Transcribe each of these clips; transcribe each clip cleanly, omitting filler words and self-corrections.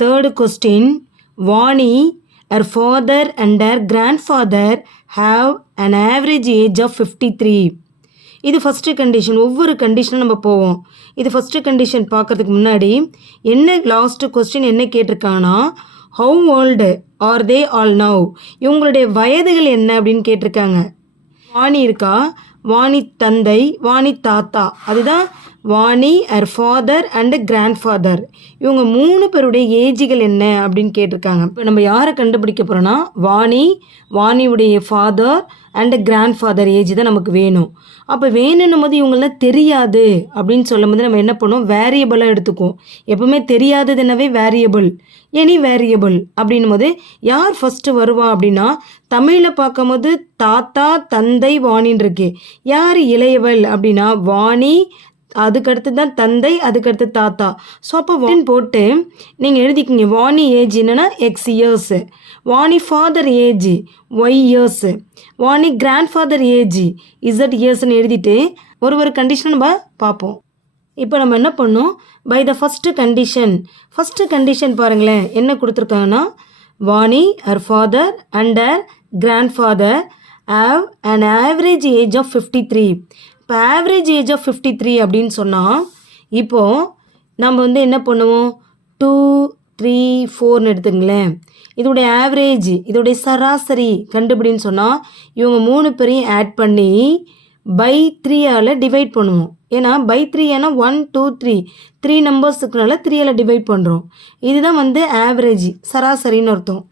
Third question, Vani, her father and her grandfather have an average age of 53. இது first condition. ஒவ்வொரு கண்டிஷனும் நம்ம போவோம். இது ஃபஸ்ட்டு கண்டிஷன் பார்க்கறதுக்கு முன்னாடி என்ன லாஸ்ட்டு கொஸ்டின் என்ன கேட்டிருக்காங்கன்னா, how old are they all now, இவங்களுடைய வயதுகள் என்ன அப்படின்னு கேட்டிருக்காங்க. வாணி இருக்கா, வாணி தந்தை, வாணி தாத்தா, அதுதான் Vani, her father and grand father, இவங்க 3 பேருடைய ஏஜுகள் என்ன அப்படின்னு கேட்டிருக்காங்க. இப்போ நம்ம யாரை கண்டுபிடிக்க போகிறோன்னா, வாணியுடைய father and grand father age தான் நமக்கு வேணும். அப்போ வேணும்னும் போது இவங்களாம் தெரியாது அப்படின்னு சொல்லும் போது நம்ம என்ன பண்ணுவோம், வேரியபிளாக எடுத்துக்குவோம். எப்பவுமே தெரியாததுனாவே வேரியபிள், எனி வேரியபிள் அப்படின்னும் போது யார் ஃபஸ்ட்டு வருவா அப்படின்னா, தமிழில் பார்க்கும் போது தாத்தா தந்தை வாணின்னு இருக்கு. யார் இளையவள் அப்படின்னா வாணி, அதுக்கடுத்து தான் தந்தை, அதுக்கடுத்து தாத்தா. ஸோ அப்போ வாணி போட்டு நீங்கள் எழுதிக்கிங்க. வாணி ஏஜ் என்னென்னா x years, Vani father age y years, Vani grandfather age z இயர்ஸ்ன்னு எழுதிட்டு ஒரு கண்டிஷன் நம்ம பார்ப்போம். இப்போ நம்ம என்ன பண்ணோம், பை த ஃபஸ்ட்டு கண்டிஷன் பாருங்களேன் என்ன கொடுத்துருக்காங்கன்னா, Vani, her father and her grand father have an average age of 53. இப்போ ஆவரேஜ் ஏஜ் ஆஃப் 53 அப்படின்னு சொன்னால், இப்போது நம்ம என்ன பண்ணுவோம், 2, 3, 4ன்னு எடுத்துங்களேன். இதோடைய ஆவரேஜ், இதோடைய சராசரி கண்டுபிடின்னு சொன்னால், இவங்க 3 பேரையும் ஆட் பண்ணி பை 3ஆல் டிவைட் பண்ணுவோம். ஏன்னா பை 3 ஏன்னா 1, 2, 3 நம்பர்ஸுக்குனால 3ஆல் டிவைட் பண்ணுறோம். இதுதான் ஆவரேஜ், சராசரின்னு அர்த்தம்.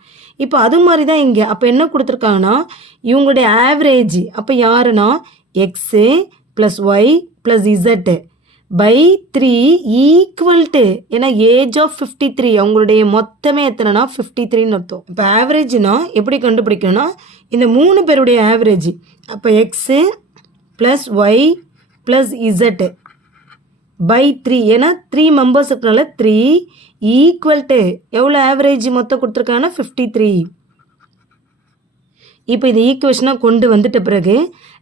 இப்போ அது மாதிரி தான் இங்கே. அப்போ என்ன கொடுத்துருக்காங்கன்னா, இவங்களுடைய ஆவரேஜ் அப்போ யாருன்னா X plus Y plus Z by 3 equal to, ஏன்னா ஏஜ் ஆஃப் 53 அவங்களுடைய மொத்தமே எத்தனைனா 53ன்னு அர்த்தம். இப்போ ஆவரேஜ்னா எப்படி கண்டுபிடிக்கணும்னா, இந்த 3 பேருடைய ஆவரேஜ் அப்போ X plus Y plus Z by 3, ஏன்னா 3 மெம்பர்ஸுக்குனால 3 ஈக்குவல் டு எவ்வளோ ஆவரேஜ் மொத்தம் கொடுத்துருக்காங்கன்னா 53. இப்போ இது ஈக்குவேஷனாக கொண்டு வந்துட்ட பிறகு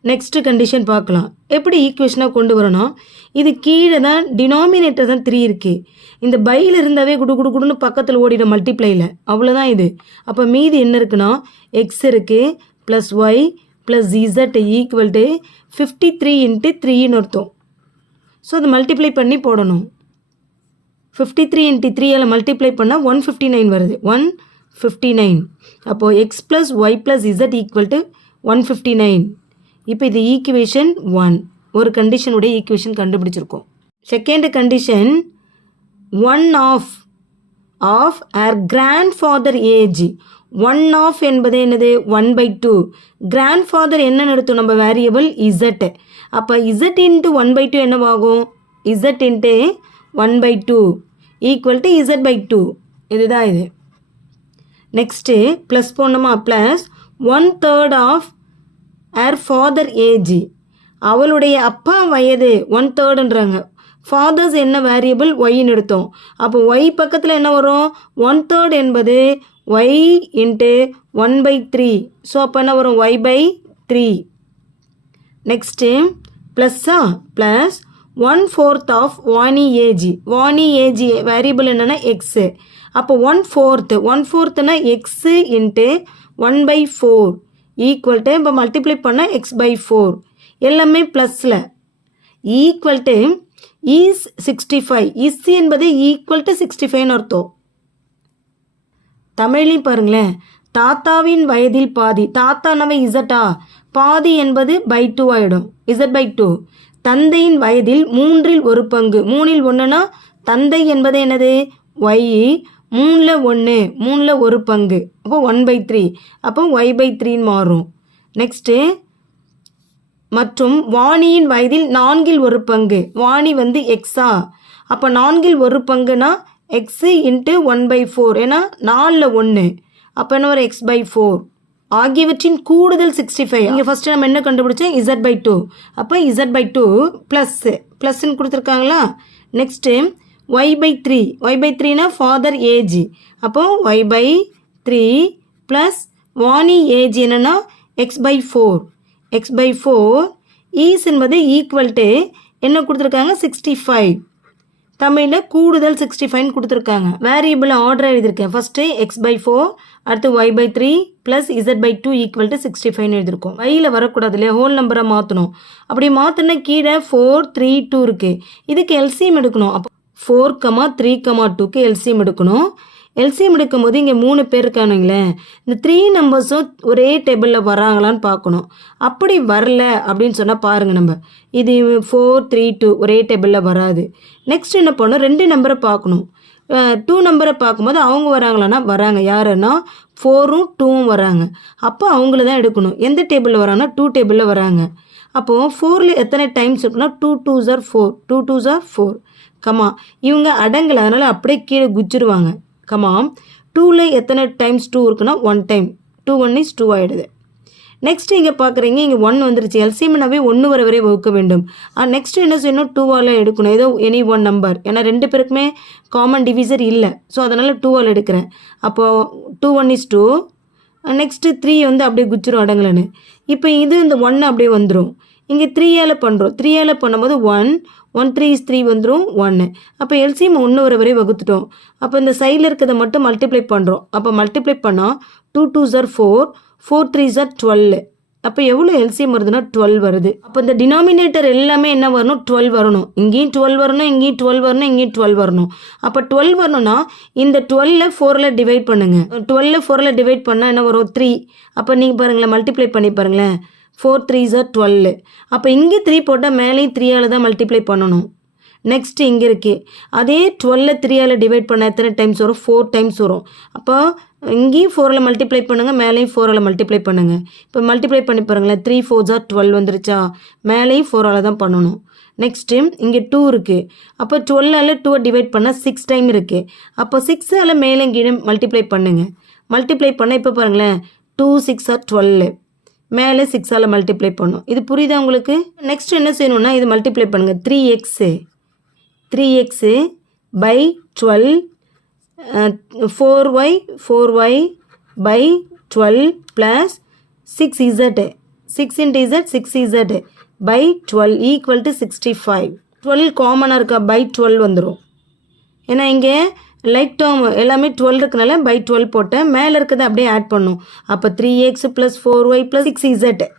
நெக்ஸ்ட்டு கண்டிஷன் பார்க்கலாம். எப்படி ஈக்குவேஷனாக கொண்டு வரணும், இது கீழே தான் டினாமினேட்டர் தான் 3 இருக்குது. இந்த பையில் இருந்தாவே குடுன்னு பக்கத்தில் ஓடிடும் மல்டிப்ளையில், அவ்வளோதான் இது. அப்போ மீதி என்ன இருக்குன்னா, எக்ஸ் இருக்குது plus Y plus Z equal to 53 × 3ன்னு அர்த்தம். ஸோ அது மல்டிப்ளை பண்ணி போடணும். 53 × 3ஆல் மல்டிப்ளை பண்ணால் 159 வருது, 159. அப்போது X plus Y plus Z equal to 159. இப்போ இது ஈக்குவேஷன் 1, ஒரு கண்டிஷனுடைய ஈக்குவேஷன் கண்டுபிடிச்சிருக்கோம். Second condition, 1 of our grandfather age. 1 of என்பது என்னது 1/2. கிராண்ட்ஃபாதர் என்னன்னு எடுத்தோம் நம்ம வேரியபிள் இசட். அப்போ இசட் இன்ட்டு 1/2 என்னவாகும், இசட் இன்ட்டு 1/2 ஈக்குவல் டு இசட்/2. இதுதான் இது. நெக்ஸ்ட்டு ப்ளஸ் போடணுமா, plus 1/3 of her father age. அவளுடைய அப்பா வயது 1/3ன்றாங்க. ஃபாதர்ஸ் என்ன வேரியபிள் ஒய்ன்னு எடுத்தோம். அப்போ ஒய் பக்கத்தில் என்ன வரும், 1/3 என்பது ஒய் இன்ட்டு 1/3. ஸோ அப்போ என்ன வரும், y/3. நெக்ஸ்ட்டு ப்ளஸ்ஸா, plus 1/4 of Vani age. Vani age variable என்னென்னா எக்ஸு. அப்போ 1/4னா எக்ஸு இன்ட்டு 1/4 ஈக்குவல் டு, இப்போ மல்டிப்ளை பண்ணால் x/4 எல்லாமே ப்ளஸில் ஈக்குவல் டு இஸ் 65. இஸ் என்பது ஈக்குவல் டு 65ன்னு அர்த்தம். தமிழ்லையும் பாருங்களேன், தாத்தாவின் வயதில் பாதி, தாத்தானவை இசட்டா, பாதி என்பது /2 ஆகிடும், இசட்/2. தந்தையின் வயதில் 3இல் 1 பங்கு, 3இல் 1னா தந்தை என்பது என்னது ஒய், 3ல் 1, 3ல் 1 பங்கு, அப்போ 1/3, அப்போ y/3ன்னு மாறும். நெக்ஸ்ட்டு மற்றும் வாணியின் வயதில் 4இல் 1 பங்கு, வாணி எக்ஸா, அப்போ 4இல் 1 பங்குனா எக்ஸு இன்ட்டு 1/4, ஏன்னா 4ல் 1, அப்போ என்ன ஒரு x/4 ஆகியவற்றின் கூடுதல் 65. இங்கே ஃபஸ்ட்டு நம்ம என்ன கண்டுபிடிச்சோம், இசட்/2. அப்போ இசட்/2 ப்ளஸ்ன்னு கொடுத்துருக்காங்களா. நெக்ஸ்ட்டு y/3, y/3னா ஃபாதர் ஏஜ், அப்போ y/3 ப்ளஸ் வாணி ஏஜ் என்னென்னா x/4. x/4 ஈஸ் என்பது ஈக்குவல் டு என்ன கொடுத்துருக்காங்க 65 தமிழில் கூடுதல் 65 கொடுத்துருக்காங்க. வேரியபிள் ஆர்டர் எழுதியிருக்கேன். ஃபஸ்ட்டு x/4 அடுத்து y/3 plus z/2 equal to 65 எழுதியிருக்கோம். வையில் வரக்கூடாது இல்லையா, ஹோல் நம்பரை மாற்றணும். அப்படி மாற்றினா கீழே 4 3 2 இருக்குது. இதுக்கு எல்சிஎம் எடுக்கணும். அப்போ 4, 3, 2க்கு எல்சிஎம் எடுக்கணும். எல்சிஎம் எடுக்கும் போது இங்கே 3 பேர் இருக்கானுங்களேன், இந்த 3 நம்பர்ஸும் ஒரே டேபிளில் வராங்களான்னு பார்க்கணும். அப்படி வரல அப்படின்னு சொன்னால் பாருங்கள், நம்ம இது 4 3 2 ஒரே டேபிளில் வராது. நெக்ஸ்ட் என்ன பண்ணணும், 2 நம்பரை பார்க்கணும். 2 நம்பரை பார்க்கும்போது அவங்க வராங்களான்னா வராங்க. யாருன்னா 4ம் 2ம் வராங்க. அப்போ அவங்கள தான் எடுக்கணும். எந்த டேபிளில் வராங்கன்னா 2 டேபிளில் வராங்க. அப்போது 4ல் எத்தனை டைம்ஸ் இருக்குன்னா 2 2s are 4, 2 2s are 4. இவங்க அடங்கலை, அதனால் அப்படியே கீழே குச்சிருவாங்க. 2ல் எத்தனை டைம்ஸ் 2 இருக்குன்னா 1 டைம். 2 1 is 2 ஆகிடுது. நெக்ஸ்ட் இங்கே பார்க்குறீங்க, இங்கே 1 வந்துருச்சு. எல்சிஎம்னாவே 1 வர வரை வகுக்க வேண்டும். நெக்ஸ்ட்டு என்ன செய்யணும், 2ஆல் எடுக்கணும். ஏதோ எனி ஒன் நம்பர், ஏன்னா 2 பேருக்குமே காமன் டிவிசர் இல்லை. ஸோ அதனால் 2ஆல் எடுக்கிறேன். அப்போது 2 1 is 2. நெக்ஸ்ட்டு 3 வந்து அப்படியே குச்சிரும் அடங்கலன்னு. இப்போ இது இந்த 1 அப்படியே வந்துடும். இங்கே 3ஆல் பண்ணுறோம். 3ஆல் பண்ணும்போது 1 1 3 is 3 வந்துடும் 1. அப்போ எல்சிஎம் 1 வர வரை வகுத்துட்டோம். அப்போ இந்த சைடில் இருக்கிறத மட்டும் மல்டிப்ளை பண்ணுறோம். அப்போ மல்டிப்ளை பண்ணால் 2 2s are 4, 4 3s are 12. அப்போ எவ்வளோ எல்சிஎம் வருதுன்னா 12 வருது. அப்போ இந்த டினாமினேட்டர் எல்லாமே என்ன வரணும், 12 வரணும். இங்கேயும் 12 வரணும், இங்கேயும் 12 வரணும், இங்கேயும் 12 வரணும். அப்போ 12 வரணும்னா இந்த 12 4ல் டிவைட் பண்ணுங்கள். 12 4ல் டிவைட் பண்ணால் என்ன வரும், 3. அப்போ நீங்கள் பாருங்களேன், மல்டிப்ளை பண்ணி பாருங்களேன், 4 3s are 12. அப்போ இங்கே 3 போட்டால் மேலேயும் 3ஆல் தான் மல்டிப்ளை பண்ணணும். நெக்ஸ்ட்டு இங்கே இருக்குது, அதே 12 3ஆல் டிவைட் பண்ண எத்தனை டைம்ஸ் வரும், 4 டைம்ஸ் வரும். அப்போ இங்கேயும் 4ஆல் மல்டிப்ளை பண்ணுங்கள், மேலேயும் 4ஆல் மல்டிப்ளை பண்ணுங்கள். இப்போ மல்டிப்ளை பண்ணி பாருங்களேன், 3 4s are 12 வந்துருச்சா, மேலேயும் 4ஆல் தான் பண்ணணும். நெக்ஸ்ட்டு இங்கே 2 இருக்குது. அப்போ 12ஆல் 2 டிவைட் பண்ணால் 6 டைம் இருக்குது. அப்போ 6ஆல் மேலே கீழே மல்டிப்ளை பண்ணுங்கள். மல்டிப்ளை பண்ணால் இப்போ பாருங்களேன், 2 6 are 12, மேலே 6ஆல் மல்டிப்ளை பண்ணும். இது புரியுதா உங்களுக்கு? நெக்ஸ்ட் என்ன செய்யணும்னா இது மல்டிப்ளை பண்ணுங்கள். 3x by 12, 4y by 12 plus 6z, 6 into z 6z by 12 equal to 65. 12 காமனாக இருக்கா, by 12 வந்துடும். ஏன்னா இங்கே லைக் டேர்ம் எல்லாமே 12 இருக்கனால by 12 போட்டேன். மேலே இருக்கிறத அப்படியே ஆட் பண்ணும். அப்போ 3x plus 4y plus 6z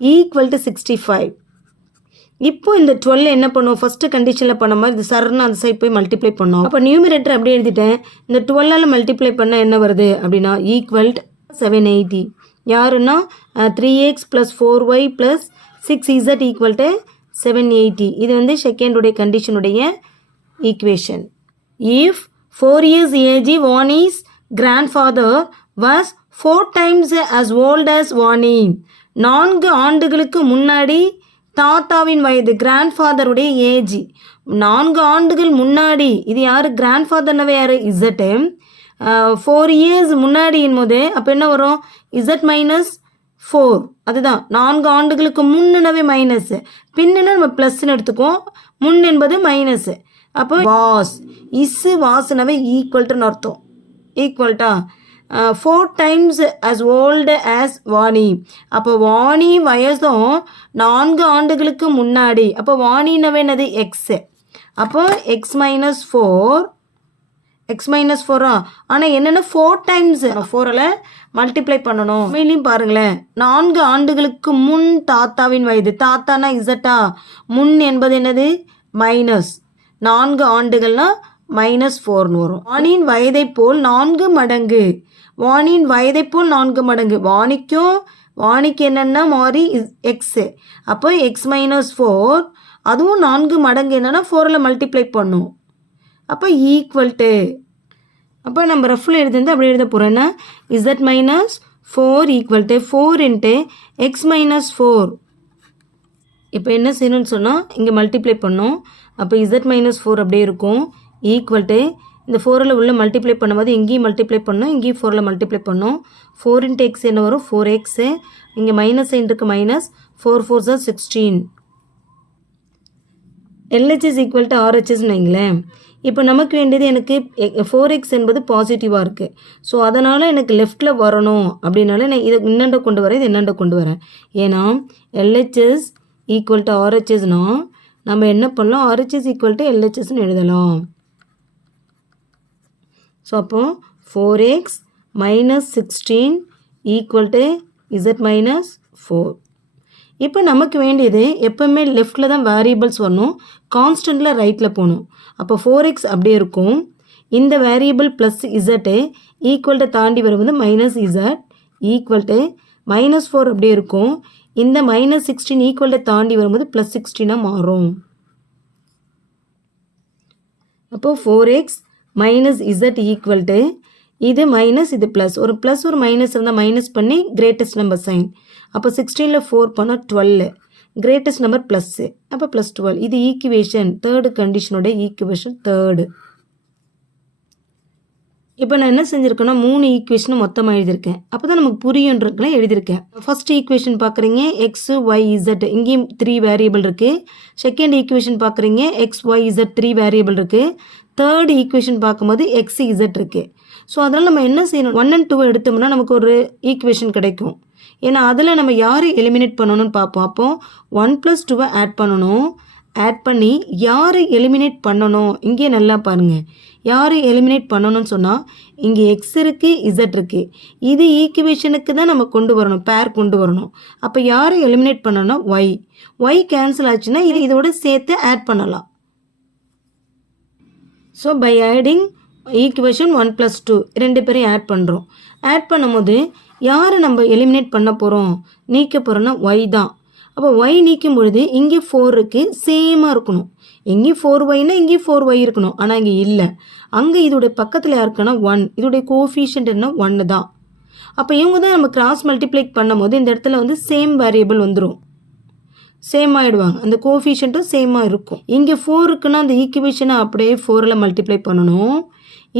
equal to 65. இப்போ இந்த 12 என்ன பண்ணும், ஃபஸ்ட்டு கண்டிஷனில் பண்ண மாதிரி இது சர்ன்னு அந்த சைட் போய் மல்டிப்ளை பண்ணோம். அப்போ நியூமரேட்டர் அப்படியே எழுதிட்டேன். இந்த 12ஆல் மல்டிப்ளை பண்ணால் என்ன வருது அப்படின்னா ஈக்குவல் 780. யாருன்னா 3x plus 4y plus 6z equal to 780. இது வந்து செகண்டுடைய கண்டிஷனுடைய equation. If 4 years age Vani's grandfather was 4 times as old as Vani. 4 ஆண்டுகளுக்கு முன்னாடி தாத்தாவின் வயது, கிராண்ட்ஃபாதருடைய ஏஜ் 4 ஆண்டுகள் முன்னாடி. இது யார், கிராண்ட்ஃபாதர்னவே யார், இசட்டு. 4 years முன்னாடியின் போது அப்போ என்ன வரும், இசட் மைனஸ் 4. அதுதான் 4 ஆண்டுகளுக்கு முன்னவே மைனஸ், பின்னுன்னு நம்ம ப்ளஸ்ன்னு எடுத்துக்குவோம், முன் என்பது மைனஸ். அப்போ வாஸ் இஸ்ஸு வாசுனவே ஈக்குவல்ட்டுன்னு அர்த்தம். ஈக்குவல்ட்டா 4 times as old as Vani. அப்போ வாணி வயசும் 4 ஆண்டுகளுக்கு முன்னாடி. அப்போ வாணினவே என்னது, எக்ஸு. அப்போ எக்ஸ் மைனஸ் 4 ஆனால் என்னென்ன 4 times 4ஆல் மல்டிப்ளை பண்ணணும். உண்மையிலையும் பாருங்களேன், 4 ஆண்டுகளுக்கு முன் தாத்தாவின் வயது, தாத்தானா இசட்டா, முன் என்பது என்னது மைனஸ், 4 ஆண்டுகள்னா -4ன்னு வரும். வாணியின் வயதை போல் 4 மடங்கு, வாணியின் வயதை போல் 4 மடங்கு. வாணிக்கு என்னென்னா மாறி எக்ஸு. அப்போ எக்ஸ் மைனஸ் 4, அதுவும் 4 மடங்கு என்னென்னா 4ஆல் மல்டிப்ளை பண்ணும். அப்போ ஈக்குவல்ட்டு, அப்போ நம்ம ரஃபில் எழுதுந்து அப்படி எழுத போகிறோன்னா Z minus 4 equal to 4 into X minus 4. இப்போ என்ன செய்யணும்னு சொன்னால் இங்கே மல்டிப்ளை பண்ணோம். அப்போ இசட் மைனஸ் 4 அப்படியே இருக்கும். ஈக்குவல்ட்டு இந்த 4ஆல் உள்ள மல்டிப்ளை பண்ணும்போது இங்கேயும் மல்டிப்ளை பண்ணோம், இங்கேயும் 4ஆல் மல்டிப்ளை பண்ணோம். 4 இன்ட்டு எக்ஸ் என்ன வரும், 4x. இங்கே மைனஸ் சைன்ட்டுக்கு minus, 4 4s are 16. LHS equal to RHSன்னு வைங்களேன். இப்போ நமக்கு வேண்டியது எனக்கு 4x என்பது பாசிட்டிவாக இருக்குது. ஸோ அதனால் எனக்கு லெஃப்டில் வரணும் அப்படின்னால நான் இதை இன்னண்ட கொண்டு வரேன், இது என்னண்ட கொண்டு வரேன். ஏன்னா LHS ஈக்குவல் டு RHSனால் நம்ம என்ன பண்ணலாம், RHS ஈக்குவல் டு LHSன்னு எழுதலாம். ஸோ அப்போ 4x minus 16 equal to Z minus 4. இப்போ நமக்கு வேண்டியது எப்போவுமே லெஃப்டில் தான் வேரியபிள்ஸ் வரணும், கான்ஸ்டண்ட்டில் ரைட்டில் போகணும். அப்போ 4x அப்படியே இருக்கும். இந்த variable plus Z equal to தாண்டி வரும்போது மைனஸ் இசட் ஈக்குவல் டு -4 அப்படியே இருக்கும். இந்த -16 ஈக்குவல் டு தாண்டி வரும்போது +16 மாறும். அப்போ 4x minus Z equal to இது மைனஸ் இது ப்ளஸ், ஒரு ப்ளஸ் ஒரு மைனஸ் இருந்தால் மைனஸ் பண்ணி கிரேட்டஸ்ட் நம்பர் சைன். அப்போ 16ல் 4 பண்ணால் 12, கிரேட்டஸ்ட் நம்பர் ப்ளஸ்ஸு, அப்போ +12. இது ஈக்குவேஷன் தேர்டு கண்டிஷனோட ஈக்குவேஷன் தேர்டு. இப்போ நான் என்ன செஞ்சுருக்கேன்னா 3 ஈக்குவேஷனும் மொத்தமாக எழுதியிருக்கேன். அப்போ தான் நமக்கு புரியுன்றதுலாம் எழுதியிருக்கேன். ஃபர்ஸ்ட் ஈக்குவேஷன் பார்க்குறீங்க எக்ஸ் ஒய் இசட், இங்கேயும் 3 வேரியபிள் இருக்குது. செகண்ட் ஈக்குவேஷன் பார்க்குறீங்க எக்ஸ் ஒய் இசட் 3 வேரியபிள் இருக்குது. தேர்ட் ஈக்குவேஷன் பார்க்கும்போது எக்ஸ் இசட் இருக்குது. ஸோ அதனால் நம்ம என்ன செய்யணும், 1 and 2 எடுத்தோம்னா நமக்கு ஒரு ஈக்குவேஷன் கிடைக்கும். ஏன்னா அதில் நம்ம யார் எலிமினேட் பண்ணணும்னு பார்ப்போம். அப்போது 1 + 2 ஆட் பண்ணணும். ஆட் பண்ணி யார் எலிமினேட் பண்ணணும், இங்கே நல்லா பாருங்கள், யார் எலிமினேட் பண்ணணும்னு சொன்னால் இங்கே எக்ஸ் இருக்குது இசட் இருக்குது. இது ஈக்குவேஷனுக்கு தான் நம்ம கொண்டு வரணும், பேர் கொண்டு வரணும். அப்போ யார் எலிமினேட் பண்ணணும்னா ஒய் கேன்சல் ஆச்சுன்னா இது இதோட சேர்த்து ஆட் பண்ணலாம். ஸோ பை ஆடிங் ஈக்குவேஷன் 1 + 2 2 பேரையும் ஆட் பண்ணுறோம். ஆட் பண்ணும்போது யாரை நம்ம எலிமினேட் பண்ண போகிறோம், நீக்க போகிறோன்னா ஒய் தான். அப்போ ஒய் நீக்கும் பொழுது இங்கே 4 இருக்குது, சேமாக இருக்கணும். இங்கே 4yனா இங்கே 4y இருக்கணும், ஆனால் இங்கே இல்லை. அங்கே இதோடைய பக்கத்தில் யாருக்குன்னா 1, இதோடைய கோஃபிஷியன்ட் என்ன 1 தான். அப்போ இவங்க தான் நம்ம கிராஸ் மல்டிப்ளை பண்ணும் போது இந்த இடத்துல வந்து சேம் வேரியபிள் வந்துடும், சேம் ஆகிடுவாங்க, அந்த கோஃபிஷியன்ட்டும் சேமாக இருக்கும். இங்கே 4 இருக்குன்னா அந்த ஈக்குவேஷனை அப்படியே 4ல் மல்டிப்ளை பண்ணணும்.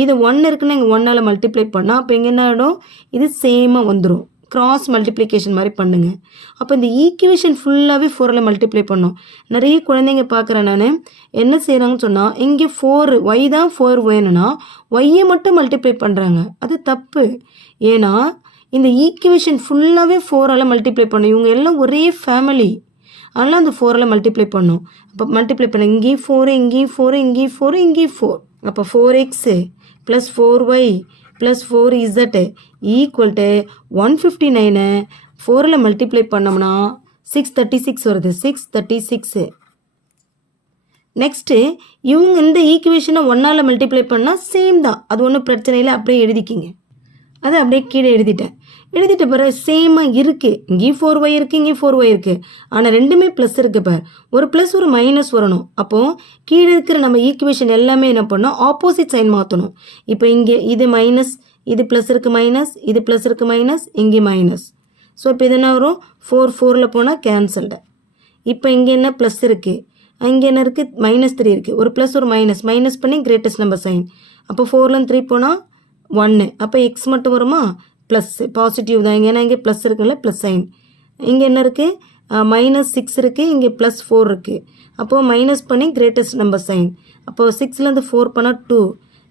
இது 1 இருக்குன்னா இங்கே 1ஆல் மல்டிப்ளை பண்ணால் அப்போ இங்கே என்ன ஆகிடும், இது சேமாக வந்துடும். கிராஸ் மல்டிப்ளிகேஷன் மாதிரி பண்ணுங்கள். அப்போ இந்த ஈக்குவேஷன் ஃபுல்லாகவே 4ல் மல்டிப்ளை பண்ணோம். நிறைய குழந்தைங்க பார்க்குறேன் நான், என்ன செய்கிறாங்கன்னு சொன்னால் இங்கே 4 ஒய் தான் 4 வேணும்னா ஒய்யை மட்டும் மல்டிப்ளை பண்ணுறாங்க. அது தப்பு. ஏன்னா இந்த ஈக்குவேஷன் ஃபுல்லாகவே 4ஆல் மல்டிப்ளை பண்ணும். இவங்க எல்லாம் ஒரே ஃபேமிலி, அதனால் அந்த 4ல் மல்டிப்ளை பண்ணும். அப்போ மல்டிப்ளை பண்ண இங்கேயும் 4, இங்கேயும் 4, இங்கேயும் 4, இங்கேயும் 4. அப்போ 4x + 4y + 4z equal to 159 4ல் multiply பண்ணோம்னா 636 வருது, 636. நெக்ஸ்ட்டு இவங்க இந்த ஈக்குவேஷனை 1ஆல் மல்டிப்ளை பண்ணால் சேம் தான், அது ஒன்றும் பிரச்சனை இல்லை, அப்படியே எழுதிக்கிங்க. அதை அப்படியே கீழே எழுதிட்ட பிறகு சேமாக இருக்குது. இங்கேயும் 4y இருக்குது, இங்கேயும் 4y இருக்குது, ஆனால் ரெண்டுமே ப்ளஸ் இருக்குது. இப்போ ஒரு ப்ளஸ் ஒரு மைனஸ் வரணும். அப்போது கீழே இருக்கிற நம்ம ஈக்குவேஷன் எல்லாமே என்ன பண்ணோம், ஆப்போசிட் சைன் மாற்றணும். இப்போ இங்கே இது மைனஸ், இது ப்ளஸ் இருக்குது மைனஸ், இது ப்ளஸ் இருக்குது மைனஸ், இங்கே மைனஸ். ஸோ இப்போ இது என்ன வரும், 4ல் போனால் கேன்சல்டு. இப்போ இங்கே என்ன ப்ளஸ் இருக்குது, அங்கே என்ன இருக்குது -3 இருக்குது, ஒரு ப்ளஸ் ஒரு மைனஸ் பண்ணி கிரேட்டஸ்ட் நம்பர் சைன். அப்போ 4ல் 3 போனால் 1, அப்போ எக்ஸ் மட்டும் வருமா, ப்ளஸ் பாசிட்டிவ் தான். ஏன்னா இங்கே ப்ளஸ் இருக்குல்ல, ப்ளஸ் சைன். இங்கே என்ன இருக்குது, -6 இருக்குது, இங்கே +4 இருக்குது. அப்போது மைனஸ் பண்ணி கிரேட்டஸ்ட் நம்பர் சைன். அப்போது 6லேருந்து 4 பண்ணால் 2.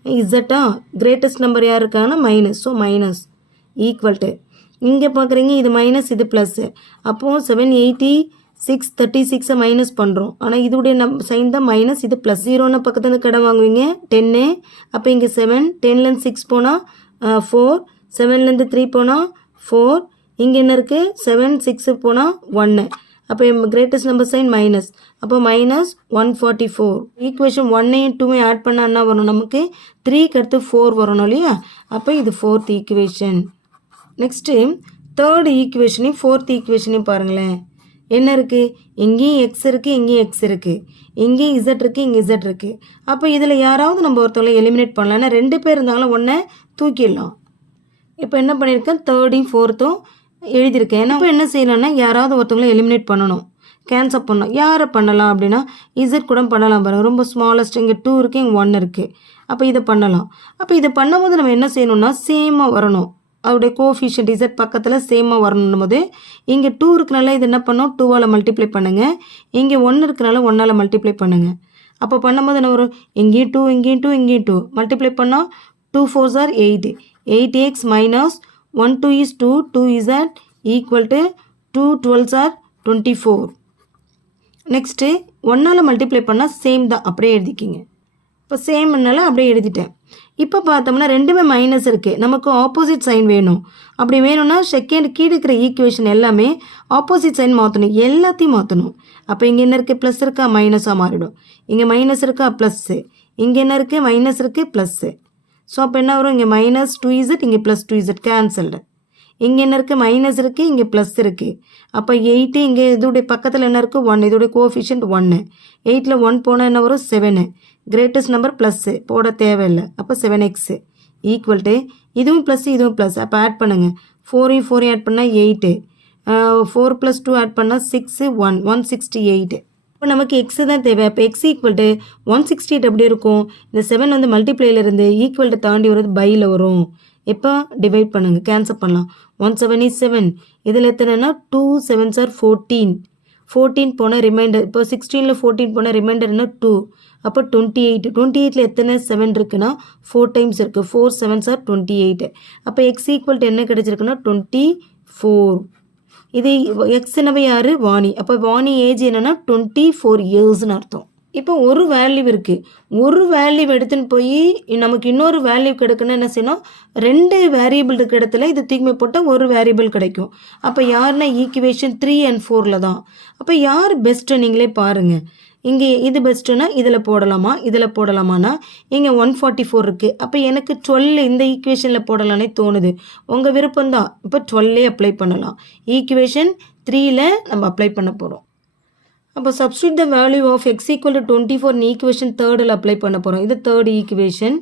இசட்டா கிரேட்டஸ்ட் நம்பர் யார் இருக்காங்கன்னா minus, so minus equal to இங்கே பார்க்குறீங்க இது மைனஸ் இது ப்ளஸ்ஸு. அப்போது 786 36 மைனஸ் பண்ணுறோம், ஆனால் இதோடைய சைன் தான் மைனஸ், இது ப்ளஸ். 0ன்னு பக்கத்துலேருந்து கடை வாங்குவீங்க 10. அப்போ இங்கே 7, 10லேருந்து 6 போனால் 4, 7லேருந்து 3 போனால் 4, இங்கே என்ன இருக்குது 7, 6 போனால் 1. அப்போ கிரேட்டஸ்ட் நம்பர் சைன் மைனஸ், அப்போ -144. ஈக்குவேஷன் 1ஐயும் 2ஐயும் ஆட் பண்ணால் என்ன வரும், நமக்கு 3க்கு அடுத்து 4 வரணும் இல்லையா. அப்போ இது 4th ஈக்குவேஷன். நெக்ஸ்ட்டு தேர்ட் ஈக்குவேஷனையும் 4th ஈக்குவேஷனையும் பாருங்களேன். என்ன இருக்குது, இங்கேயும் எக்ஸ் இருக்குது, இங்கேயும் எக்ஸ் இருக்குது, இங்கேயும் இசட் இருக்குது, இங்கே இசட் இருக்குது. அப்போ இதில் யாராவது நம்ம ஒருத்தவங்களை எலிமினேட் பண்ணலாம். ஏன்னா 2 பேர் இருந்தாலும் ஒன்றை தூக்கிடலாம். இப்போ என்ன பண்ணியிருக்கேன், 3rd 4th எழுதியிருக்கேன். ஏன்னா இப்போ என்ன செய்யலாம்னா யாராவது ஒருத்தவங்களை எலிமினேட் பண்ணணும், கேன்சல் பண்ணணும். யாரை பண்ணலாம் அப்படின்னா இசட் கூட பண்ணலாம் பாருங்கள், ரொம்ப ஸ்மாலஸ்ட். இங்கே 2 இருக்குது, இங்கே 1 இருக்குது. அப்போ இதை பண்ணலாம். அப்போ இதை பண்ணும்போது நம்ம என்ன செய்யணும்னா சேமாக வரணும், அவருடைய கோஃபிஷியன்ட் இசட் பக்கத்தில் சேமாக வரணும் போது இங்கே 2 இருக்கனால இது என்ன பண்ணோம், 2ஆல் மல்டிப்ளை பண்ணுங்கள். இங்கே 1 இருக்கனால 1ஆல் மல்டிப்ளை பண்ணுங்கள். அப்போ பண்ணும்போது என்ன வரும், இங்கேயும் 2, இங்கேயும் 2, இங்கேயும் 2 மல்டிப்ளை பண்ணால் 2 4s are 8. 8x minus 1 2 is 2, 2 is at equal to 2 12s are 24. Next 1ஆல் multiply பண்ணால் சேம் தான், அப்படியே எழுதிக்கிங்க. இப்போ சேம்னால அப்படியே எழுதிட்டேன். இப்போ பார்த்தோம்னா ரெண்டுமே மைனஸ் இருக்குது, நமக்கு ஆப்போசிட் சைன் வேணும். அப்படி வேணும்னா செகண்ட் கீழே இருக்கிற ஈக்குவேஷன் எல்லாமே ஆப்போசிட் சைன் மாற்றணும், எல்லாத்தையும் மாற்றணும். அப்போ இங்கே என்ன இருக்குது, ப்ளஸ் இருக்கா மைனஸாக மாறிடும். இங்கே மைனஸ் இருக்கா ப்ளஸ்ஸு, இங்கே என்ன இருக்குது மைனஸ் இருக்குது ப்ளஸ்ஸு. ஸோ அப்போ என்ன வரும், இங்கே மைனஸ் 2z, இங்கே ப்ளஸ் 2z கேன்சல்டு. இங்கே என்ன இருக்குது மைனஸ் இருக்குது, இங்கே ப்ளஸ் இருக்குது. அப்போ 8, இங்கே இதோடைய பக்கத்தில் என்ன இருக்குது 1, இதோடைய கோஎஃபிஷியன்ட் 1. 8ல் 1 போனால் என்ன வரும் 7. கிரேட்டஸ்ட் நம்பர் ப்ளஸ்ஸு போட தேவையில்லை. அப்போ 7x ஈக்குவல் டு இதுவும் ப்ளஸ் இதுவும் ப்ளஸ். அப்போ ஆட் பண்ணுங்கள், 4 4 ஆட் பண்ணால் 8, 4 + 2 ஆட் பண்ணால் 6 1 168. இப்போ நமக்கு எக்ஸு தான் தேவை. அப்போ எக்ஸ் ஈக்குவல் டு 168 எப்படி இருக்கும், இந்த 7 வந்து மல்டிப்ளைலேருந்து ஈக்குவல் டு தாண்டி வருது பையில் வரும். இப்போ டிவைட் பண்ணுங்கள், கேன்சல் பண்ணலாம். 1 7 is 7, இதில் எத்தனைனா 2 7s are 14. 14 போனால் ரிமைண்டர், இப்போ 16ல் 14 போனால் ரிமைண்டர் என்ன 2. அப்போ 28. 28ல் எத்தனை 7 இருக்குன்னா 4 டைம்ஸ் இருக்குது, 4 7s are 28. அப்போ எக்ஸ் ஈக்குவல் டு என்ன கிடச்சிருக்குன்னா 24. இது எக்ஸ்னவே யார் வாணி. அப்போ வாணி ஏஜ் என்னென்னா 24 இயர்ஸ்னு அர்த்தம். இப்போ ஒரு வேல்யூ இருக்குது, ஒரு வேல்யூ எடுத்துன்னு போய் நமக்கு இன்னொரு வேல்யூ கிடைக்குன்னா என்ன செய்யணும், 2 வேரியபிள் இருக்கிற இடத்துல இது தூக்கி போட்டால் ஒரு வேரியபிள் கிடைக்கும். அப்போ யாருன்னா ஈக்குவேஷன் 3 and 4ல் தான். அப்போ யார் பெஸ்ட்டு நீங்களே பாருங்கள். இங்கே இது பெஸ்ட்டுன்னா இதில் போடலாமா, இதில் போடலாமான்னா இங்கே 144 இருக்குது. அப்போ எனக்கு 12 இந்த ஈக்குவேஷனில் போடலானே தோணுது. உங்கள் விருப்பம்தான். இப்போ 12 அப்ளை பண்ணலாம். ஈக்குவேஷன் 3ல் நம்ம அப்ளை பண்ண போகிறோம். அப்போ substitute the value of x equal to 24 equation 3ல் அப்ளை பண்ண போகிறோம். இது 3rd ஈக்குவேஷன்.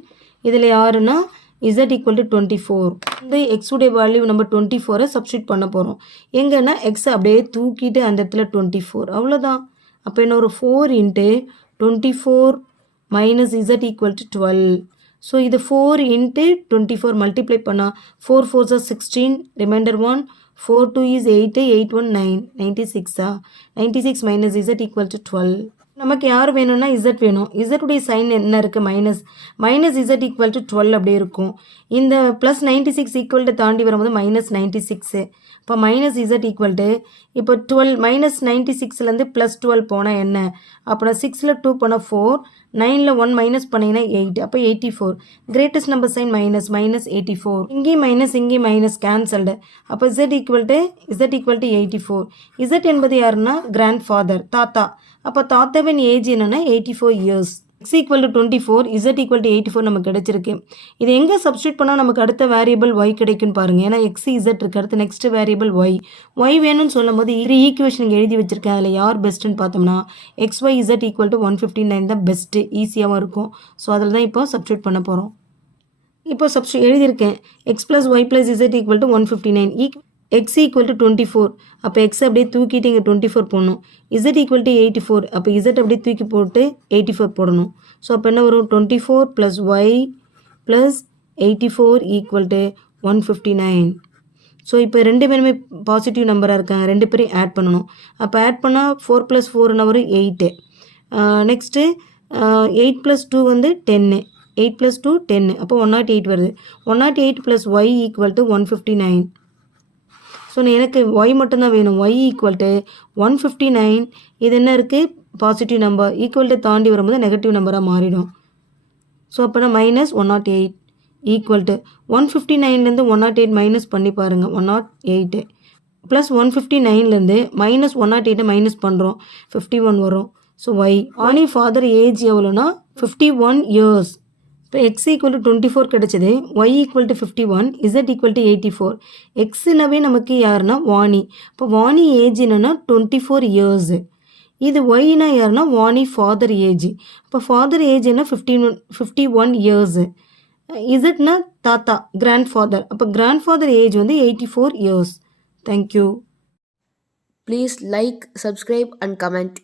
இதில் யாருன்னா z ஈக்குவல் டு 24. இந்த எக்ஸுடைய வேல்யூ நம்ம 24 சப்ஸ்டியூட் பண்ண போகிறோம். எங்கன்னா எக்ஸை அப்படியே தூக்கிட்டு அந்த இடத்துல 24, அவ்வளோதான். அப்போ என்ன ஒரு 4 × 24 minus z equal to 12. So இது 4 × 24 மல்டிப்ளை பண்ணால் 4 4s are 16, reminder 1, 4 2 is 8, 8 1 9, 96 96 minus z equal to 12. நமக்கு யார் வேணும்னா z வேணும். z உடைய சைன் என்ன இருக்குது மைனஸ் z ஈக்குவல் டு 12 அப்படியே இருக்கும். இந்த ப்ளஸ் 96 ஈக்குவல் டு தாண்டி வரும்போது மைனஸ் 96. இப்போ மைனஸ் z ஈக்குவல் டு இப்போ 12 மைனஸ் 96லேருந்து ப்ளஸ் 12 போனால் என்ன, அப்புறம் 6ல் 2 போனால் 4, 9ல் 1 மைனஸ் பண்ணிங்கன்னா 8, அப்போ 84. Greatest number sign minus 84. இங்கேயும் மைனஸ் கேன்சல்டு. அப்போ z ஈக்குவல் டு 84. z என்பது யாருன்னா கிராண்ட் ஃபாதர், தாத்தா. அப்போ தாத்தாவின் ஏஜ் என்னென்னா 84 years. x equal to 24, z equal to 84 நமக்கு கிடச்சிருக்கு. இது எங்கே சப்ஸ்டியூட் பண்ணால் நமக்கு அடுத்த வேரியபிள் y கிடைக்குன்னு பாருங்கள். ஏன்னா x z இருக்குது, அடுத்து நெக்ஸ்ட் வேரியபிள் y வேணும்னு சொல்லும் போது 3 ஈக்குவேஷன் இங்கே எழுதி வச்சுருக்கேன். அதில் யார் பெஸ்ட்டுன்னு பார்த்தோம்னா xy z ஈக்குவல் டு 159 தான் பெஸ்ட்டு, ஈஸியாகவும் இருக்கும். ஸோ அதில் தான் இப்போ சப்ஸ்டியூட் பண்ண போகிறோம். இப்போ சப்ஸ்டியூட் எழுதியிருக்கேன், x + y + z equal to 159. x equal to 24. அப்போ x அப்படியே தூக்கிட்டு இங்கே 24 போடணும். z equal to 84. அப்போ z அப்படியே தூக்கி போட்டு 84 போடணும். ஸோ அப்போ என்ன வரும், 24 + y + 84 ஈக்குவல் டு 159. ஸோ இப்போ ரெண்டு பேருமே பாசிட்டிவ் நம்பராக இருக்காங்க, ரெண்டு பேரையும் ஆட் பண்ணணும். அப்போ ஆட் பண்ணால் 4 + 4 வரும் 8. நெக்ஸ்ட்டு 8 + 2 வந்து 10. 8 + 2 10. அப்போ 108 வருது. 108 + y ஈக்குவல் டு 159. ஸோ எனக்கு y மட்டும்தான் வேணும். y equal to 159. இது என்ன இருக்குது, பாசிட்டிவ் நம்பர். ஈக்குவல் டு தாண்டி வரும்போது நெகட்டிவ் நம்பராக மாறிடும். ஸோ அப்போனா மைனஸ் 108 ஈக்குவல் டு 159லேருந்து 108 மைனஸ் பண்ணி பாருங்கள், 108 ப்ளஸ் 159லேருந்து மைனஸ் 108 மைனஸ் பண்ணுறோம், 51 வரும். ஸோ y ஆனி ஃபாதர் ஏஜ் எவ்வளோனா 51 இயர்ஸ். இப்போ x ஈக்குவல் டு 24 கிடச்சிது, y equal to 51, z equal to 84. எக்ஸுனாவே நமக்கு யாருன்னா வாணி. இப்போ வாணி ஏஜ் என்னென்னா 24 இயர்ஸ். இது ஒய்னா யாருன்னா வாணி ஃபாதர் ஏஜ். இப்போ ஃபாதர் ஏஜ் என்ன 51 இயர்ஸ். இசட்னா தாத்தா, கிராண்ட் ஃபாதர். அப்போ கிராண்ட் ஃபாதர் ஏஜ் வந்து 84 years. Thank you. Please like, subscribe and comment.